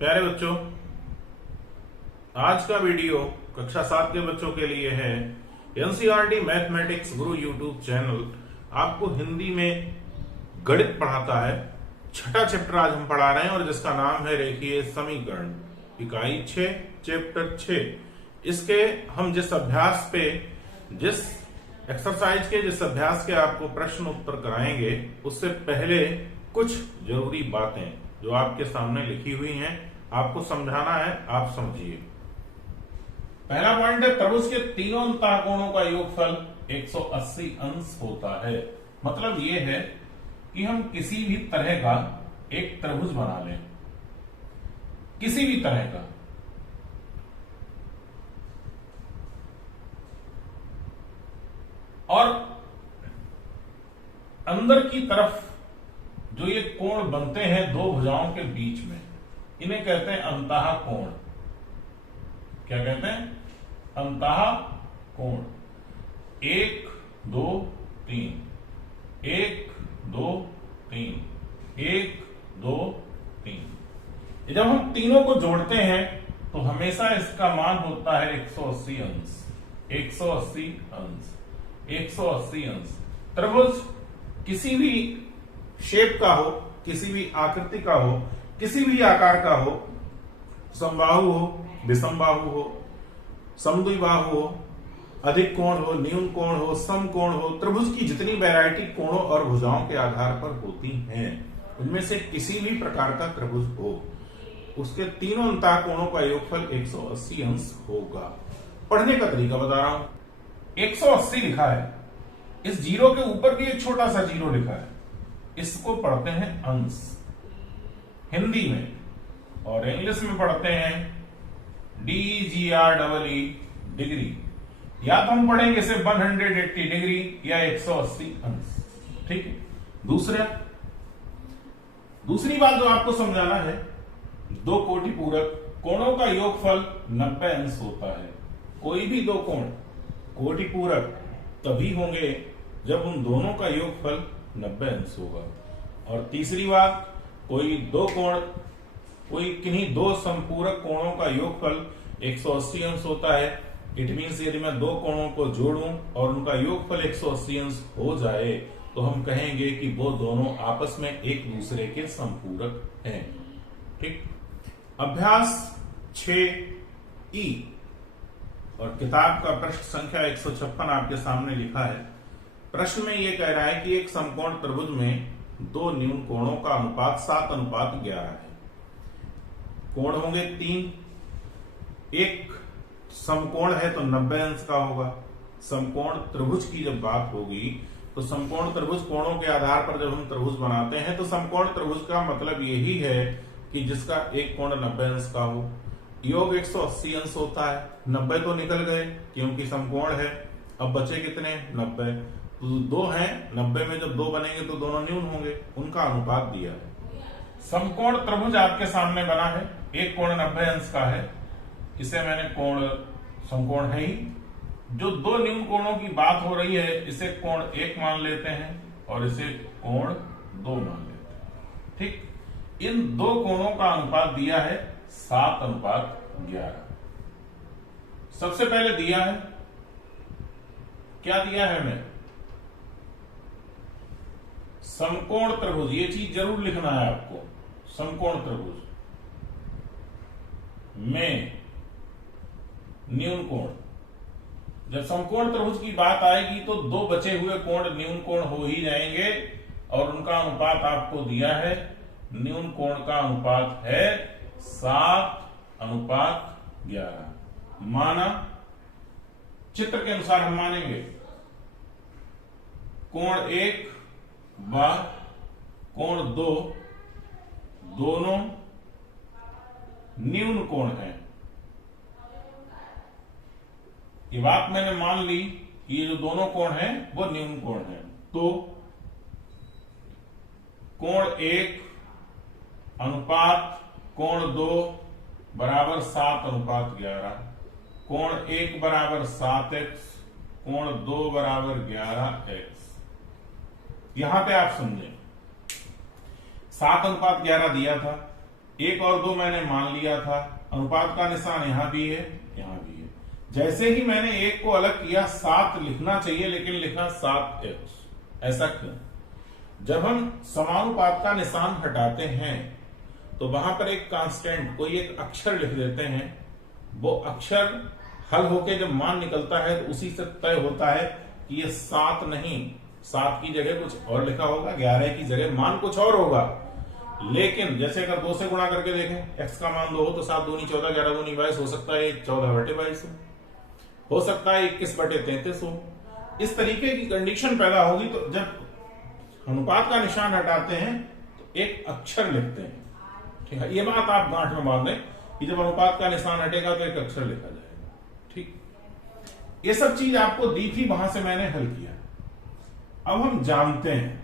प्यारे बच्चों, आज का वीडियो कक्षा 7 के बच्चों के लिए है। एनसीईआरटी मैथमेटिक्स गुरु यूट्यूब चैनल आपको हिंदी में गणित पढ़ाता है। छठा चैप्टर आज हम पढ़ा रहे हैं और जिसका नाम है रेखीय समीकरण, इकाई 6, चैप्टर 6। इसके हम जिस अभ्यास के आपको प्रश्न उत्तर कराएंगे, उससे पहले कुछ जरूरी बातें जो आपके सामने लिखी हुई हैं, आपको समझाना है। आप समझिए। पहला पॉइंट है, त्रिभुज के तीनों अंतःकोणों का योगफल 180 अंश होता है। मतलब यह है कि हम किसी भी तरह का एक त्रिभुज बना लें, किसी भी तरह का, और अंदर की तरफ जो ये कोण बनते हैं दो भुजाओं के बीच में, इन्हें कहते हैं अंतः कोण। क्या कहते हैं? अंतः कोण। 1 2 3, 1 2 3, 1 2 3। जब हम तीनों को जोड़ते हैं तो हमेशा इसका मान होता है 180 अंश। 180 अंश, 180 अंश। त्रिभुज किसी भी शेप का हो, किसी भी आकृति का हो, किसी भी आकार का हो, समबाहु हो, विषमबाहु हो, समद्विबाहु हो, अधिक कोण हो, न्यून कोण हो, सम कोण हो, त्रिभुज की जितनी वैरायटी कोणों और भुजाओं के आधार पर होती हैं, उनमें से किसी भी प्रकार का त्रिभुज हो, उसके तीनों अंतःकोणों का योगफल 180 अंश होगा। पढ़ने का तरीका बता रहा हूं। 180 लिखा है, इस जीरो के ऊपर भी एक छोटा सा जीरो लिखा है, इसको पढ़ते हैं अंश हिंदी में, और इंग्लिश में पढ़ते हैं DEGREE डिग्री। या तो हम पढ़ेंगे इसे 180 डिग्री या 180 अंश। ठीक है। दूसरी बात जो आपको समझाना है, दो कोटि पूरक कोणों का योगफल 90 अंश होता है। कोई भी दो कोण कोटि पूरक तभी होंगे जब उन दोनों का योगफल 90 अंश होगा। और तीसरी बात, कोई किन्हीं दो संपूरक कोणों का योगफल 180 अंश होता है। इट मीन्स यदि मैं दो कोणों को जोड़ूं और उनका योगफल 180 अंश हो जाए तो हम कहेंगे कि वो दोनों आपस में एक दूसरे के संपूरक हैं। ठीक। अभ्यास 6E और किताब का पृष्ठ संख्या 156 आपके सामने लिखा है। प्रश्न में यह कह रहा है कि एक समकोण त्रिभुज में दो न्यून कोणों का अनुपात 7:11 है। कोण होंगे 3। एक समकोण है तो 90 अंश का होगा। समकोण त्रिभुज की जब बात होगी तो समकोण त्रिभुज कोणों के आधार पर जब हम त्रिभुज बनाते हैं तो समकोण त्रिभुज का मतलब यही है कि जिसका एक कोण 90 अंश का हो। योग 180 अंश होता है। 90 तो निकल गए क्योंकि समकोण है। अब बचे कितने? 90। तो दो हैं, 90 में जब दो बनेंगे तो दोनों न्यून होंगे, उनका अनुपात दिया है। समकोण त्रिभुज आपके सामने बना है, एक कोण 90 अंश का है, इसे मैंने कोण समकोण है ही। जो दो न्यून कोणों की बात हो रही है, इसे कोण 1 मान लेते हैं और इसे कोण 2 मान लेते हैं। ठीक। इन दो कोणों का अनुपात दिया है 7:11। सबसे पहले दिया है, क्या दिया है हमें? समकोण त्रिभुज। ये चीज जरूर लिखना है आपको। समकोण त्रिभुज में न्यून कोण। जब समकोण त्रिभुज की बात आएगी तो दो बचे हुए कोण न्यून कोण हो ही जाएंगे और उनका अनुपात आपको दिया है। न्यून कोण का अनुपात है 7:11। माना, चित्र के अनुसार हम मानेंगे कोण 1 व कोण 2 दोनों न्यून कोण हैं। ये बात मैंने मान ली कि ये जो दोनों कोण हैं वो न्यून कोण हैं। तो कोण 1 अनुपात कोण 2 बराबर 7:11। कोण 1 बराबर 7x, कोण 2 बराबर 11x। यहां पे आप समझें, 7:11 दिया था, 1 और 2 मैंने मान लिया था, अनुपात का निशान यहां भी है, यहां भी है। जैसे ही मैंने 1 को अलग किया, 7 लिखना चाहिए लेकिन लिखा 7x। ऐसा क्यों? जब हम समानुपात का निशान हटाते हैं तो वहां पर एक कांस्टेंट, कोई एक अक्षर लिख देते हैं। वो अक्षर हल होके जब मान निकलता है तो उसी से तय होता है कि ये 7 नहीं, 7 की जगह कुछ और लिखा होगा, 11 की जगह मान कुछ और होगा। लेकिन जैसे अगर 2 से गुणा करके देखें, x का मान 2 हो तो 7 दूनी 14, 11 दूनी 22 हो सकता है 14/22 हो सकता है 21/33 हो। इस तरीके की कंडीशन पैदा होगी। तो जब अनुपात का निशान हटाते हैं तो एक अक्षर लिखते हैं, ठीक है। ये बात आप गांठ में बांध दें कि जब अनुपात का निशान हटेगा तो एक अक्षर लिखा जाएगा, ठीक। ये सब चीज आपको दी थी, वहां से मैंने हल किया। अब हम जानते हैं,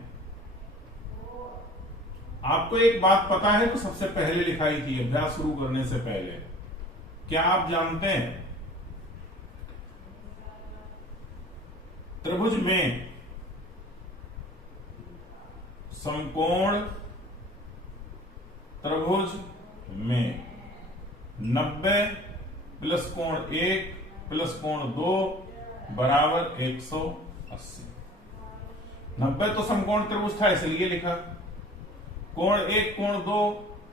आपको एक बात पता है तो सबसे पहले लिखाई थी अभ्यास शुरू करने से पहले। क्या आप जानते हैं त्रिभुज में समकोण त्रिभुज में 90 प्लस कोण 1 प्लस कोण 2 बराबर 180। 90 तो समकोण त्रिभुज था इसलिए लिखा, कोण 1 कोण 2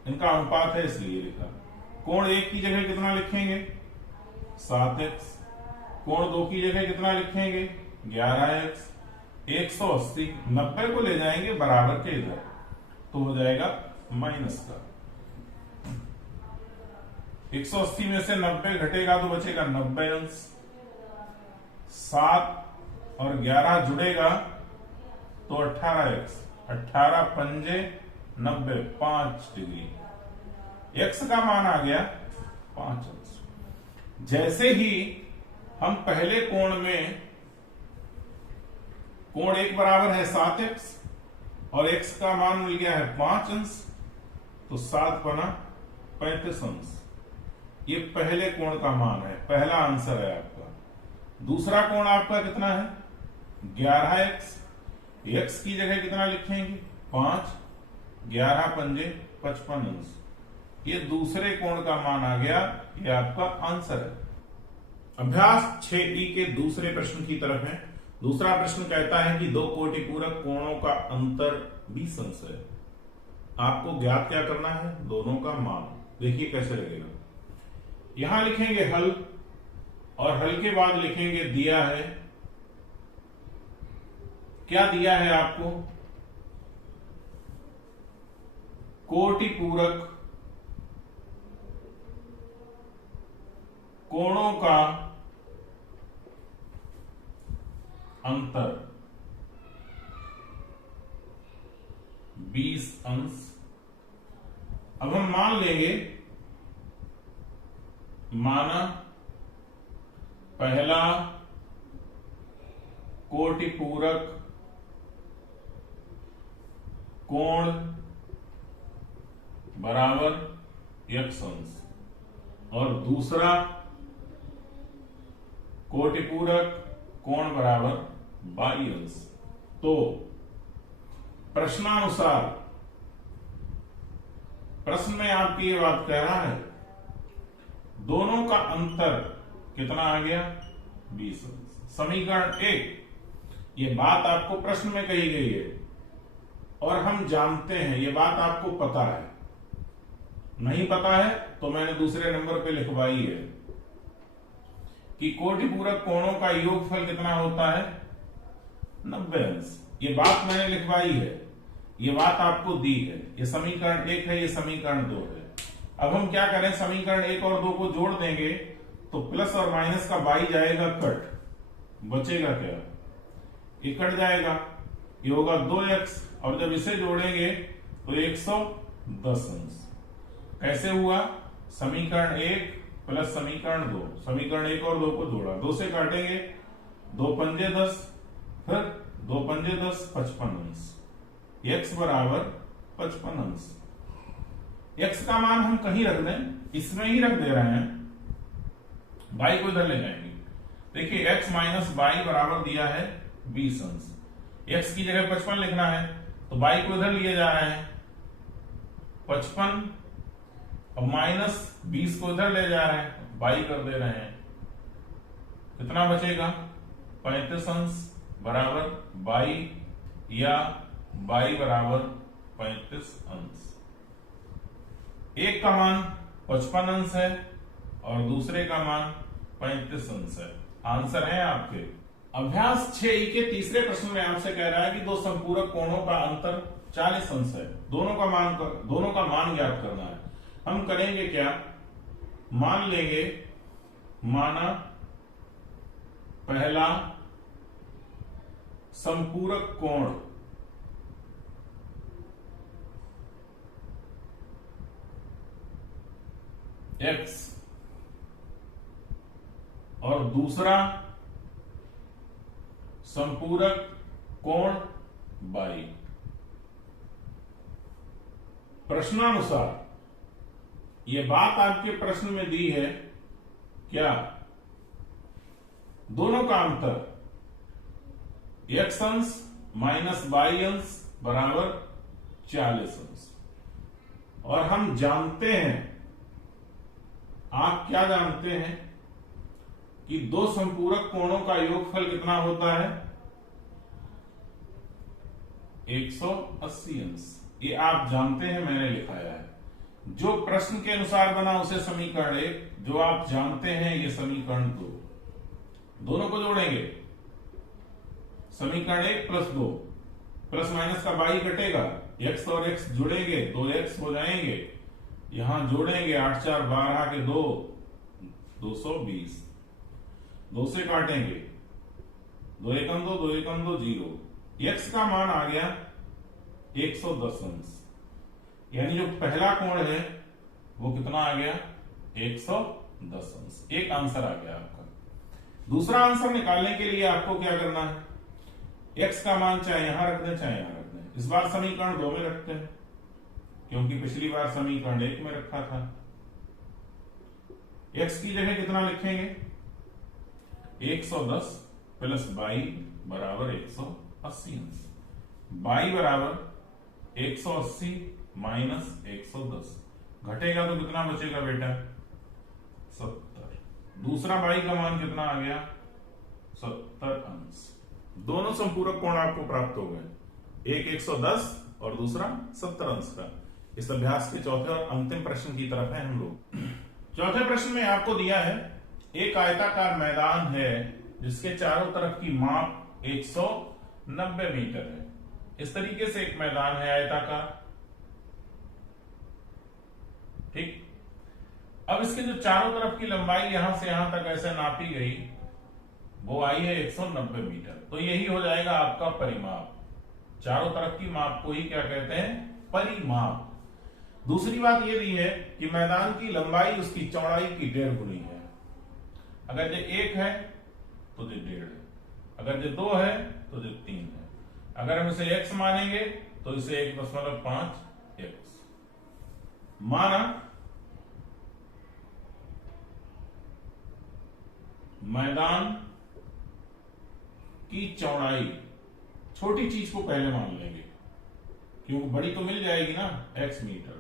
इनका अनुपात है इसलिए लिखा। कोण 1 की जगह कितना लिखेंगे? 7x। कोण 2 की जगह कितना लिखेंगे? 11x। 180 90 को ले जाएंगे बराबर के इधर, तो हो जाएगा माइनस का। 180 में से 90 घटेगा तो बचेगा 90 अंश। 7 और 11 जुड़ेगा तो 18x। 18 पंजे 90, 5 डिग्री। x का मान आ गया 5 अंश। जैसे ही हम पहले कोण में, कोण 1 बराबर है 7x और x का मान मिल गया है 5 अंश, तो 7 बना 35 अंश। ये पहले कोण का मान है, पहला आंसर है आपका। दूसरा कोण आपका कितना है? 11x। x की जगह कितना लिखेंगे? 5, 11 पंजे 55 अंश। ये दूसरे कोण का मान आ गया, ये आपका आंसर है। अभ्यास 6E के दूसरे प्रश्न की तरफ है। दूसरा प्रश्न कहता है कि दो कोटिपूरक कोणों का अंतर 20 अंश है। आपको ज्ञात क्या करना है? दोनों का मान। देखिए कैसे लगेगा। यहां लिखेंगे हल और हल के बाद लिखेंगे दिया है। क्या दिया है आपको? कोटिपूरक कोणों का अंतर 20 अंश। अब हम मान लेंगे, माना पहला कोटिपूरक कोण बराबर x अंश और दूसरा कोटिपूरक कोण बराबर 22 अंश। तो प्रश्नानुसार, प्रश्न में आपकी ये बात कह रहा है दोनों का अंतर कितना आ गया? 20 अंश। समीकरण 1, ये बात आपको प्रश्न में कही गई है और हम जानते हैं, ये बात आपको पता है। नहीं पता है तो मैंने दूसरे नंबर पे लिखवाई है कि कोटिपूरक कोणों का योगफल कितना होता है? 90 अंश। ये बात मैंने लिखवाई है, ये बात आपको दी है। ये समीकरण 1 है, ये समीकरण 2 है। अब हम क्या करें? समीकरण 1 और 2 को जोड़ देंगे तो प्लस और माइनस का बाई जाएगा कट, बचेगा क्या? ये कट जाएगा, ये होगा 2x और जब इसे जोड़ेंगे तो 110 अंश। कैसे हुआ? समीकरण 1 प्लस समीकरण 2, समीकरण 1 और 2 को जोड़ा, 2 से काटेंगे 2 पंजे 10, फिर 2 पंजे 10, 55 अंश। x बराबर 55 अंश। x का मान हम कहीं रख दें, इसमें ही रख दे रहे हैं, y को इधर ले जाएंगे। देखिए x माइनस y बराबर दिया है 20 अंश। x की जगह 55 लिखना है तो y को इधर लिए जा रहे हैं। 55 और -20 को इधर ले जा रहे हैं, बाई कर दे रहे हैं, कितना बचेगा 35 अंश बराबर बाई या बाई बराबर 35 अंश। एक का मान 55 अंश है और दूसरे का मान 35 अंश है। आंसर है आपके। अभ्यास 6 के तीसरे प्रश्न में आपसे कह रहा है कि दो संपूरक कोणों का अंतर 40 अंश है, दोनों का मान ज्ञात करना है। हम करेंगे क्या, मान लेंगे, माना पहला संपूरक कोण x और दूसरा संपूरक कोण y। प्रश्नानुसार यह बात आपके प्रश्न में दी है क्या, दोनों का अंतर x अंश माइनस y अंश बराबर 40 अंश। और हम जानते हैं, आप क्या जानते हैं कि दो संपूरक कोणों का योगफल कितना होता है 180 अंश। ये आप जानते हैं, मैंने लिखाया है। जो प्रश्न के अनुसार बना उसे समीकरण 1, जो आप जानते हैं ये समीकरण 2। दोनों को जोड़ेंगे, समीकरण 1 + 2, प्लस माइनस का बाई कटेगा, x और x जुड़ेंगे, 2x हो जाएंगे, यहां जोड़ेंगे 8 4 12 के 2 220, 2 से काटेंगे, 2 1 2 2 1 2 0। x का मान आ गया 110 अंश, यानी जो पहला कोण है वो कितना आ गया 110 अंश। एक आंसर आ गया आपका। दूसरा आंसर निकालने के लिए आपको क्या करना है, x का मान चाहे यहां रख दें चाहे यहां रख दें। इस बार समीकरण 2 में रखते हैं क्योंकि पिछली बार समीकरण 1 में रखा था। x की जगह कितना लिखेंगे 110 प्लस बाई बराबर 180 अंश, बाई बराबर 180 माइनस 110, घटेगा तो कितना बचेगा बेटा 70। दूसरा बाई का मान कितना आ गया 70 अंश। दोनों संपूरक कोण आपको प्राप्त हो गए, एक 110 और दूसरा 70 अंश का। इस अभ्यास के चौथे और अंतिम प्रश्न की तरफ है हम लोग। चौथे प्रश्न में आपको दिया है एक आयताकार मैदान है जिसके चारों तरफ की माप 190 मीटर है। इस तरीके से एक मैदान है आयताकार, ठीक। अब इसके जो चारों तरफ की लंबाई यहां से यहां तक ऐसे नापी गई, वो आई है 190 मीटर। तो यही हो जाएगा आपका परिमाप। चारों तरफ की माप को ही क्या कहते हैं, परिमाप। दूसरी बात यह भी है कि मैदान की लंबाई उसकी चौड़ाई की 1.5 गुनी है। अगर ये 1 है तो ये 1.5 है, अगर ये 2 है तो ये 3 है। अगर हम इसे x मानेंगे तो इसे 1.5x माना। मैदान की चौड़ाई, छोटी चीज को पहले मान लेंगे क्योंकि बड़ी तो मिल जाएगी ना x मीटर।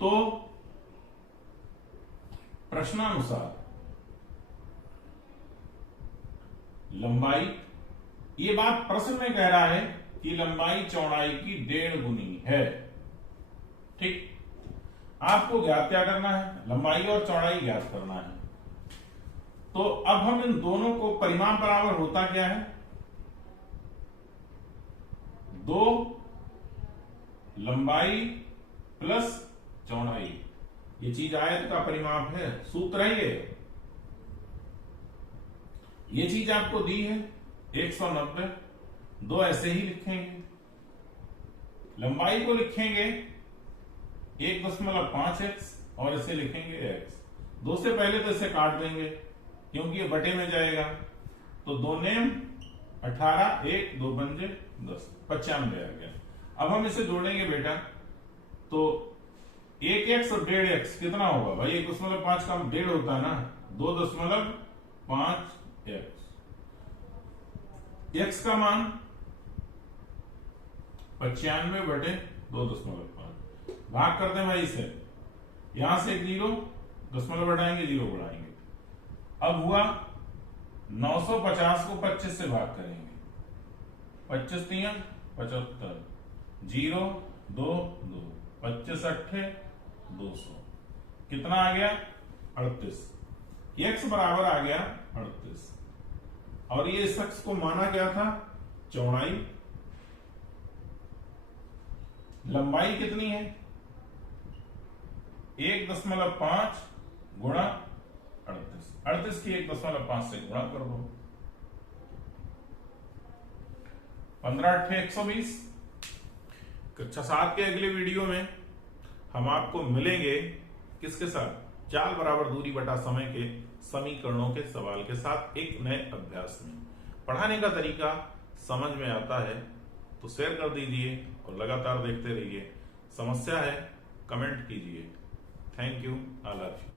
तो प्रश्नानुसार लंबाई, ये बात प्रश्न में कह रहा है कि लंबाई चौड़ाई की 1.5 गुनी है, ठीक। आपको ज्ञात क्या करना है, लंबाई और चौड़ाई ज्ञात करना है। तो अब हम इन दोनों को, परिमाप बराबर होता क्या है 2 लंबाई प्लस चौड़ाई। ये चीज आयत का परिमाप है, सूत्र है ये चीज आपको दी है 190, 2 ऐसे ही लिखेंगे। लंबाई को लिखेंगे 1.5x और इसे लिखेंगे x। 2 से पहले तो इसे काट देंगे क्योंकि ये बटे में जाएगा। तो 2 नेम 18, 1 2 पंजे 10, 95 आ गया। अब हम इसे जोड़ेंगे बेटा, तो 1x और 1.5x कितना होगा भाई, 1.5 का 1.5 होता है ना, 2.5x। x का मान 95 बटे 2.5, भाग कर दें भाई इसे, यहां से एक जीरो, दशमलव बढ़ाएंगे, जीरो बढ़ाएंगे। अब हुआ 950 को 25 से भाग करेंगे, 25 तिया 75, जीरो 2 2, 25 अट्ठे 200, कितना आ गया 38। x बराबर आ गया 38। और ये शख्स को माना क्या था, चौड़ाई। लंबाई कितनी है, 1.5 गुणा 38, 38 की 1.5 से गुणा कर दो, 15 अट्ठे 120। कक्षा 7 के अगले वीडियो में हम आपको मिलेंगे किसके साथ, चाल बराबर दूरी बटा समय के समीकरणों के सवाल के साथ एक नए अभ्यास में। पढ़ाने का तरीका समझ में आता है तो शेयर कर दीजिए और लगातार देखते रहिए। समस्या है कमेंट कीजिए। Thank you, I love you.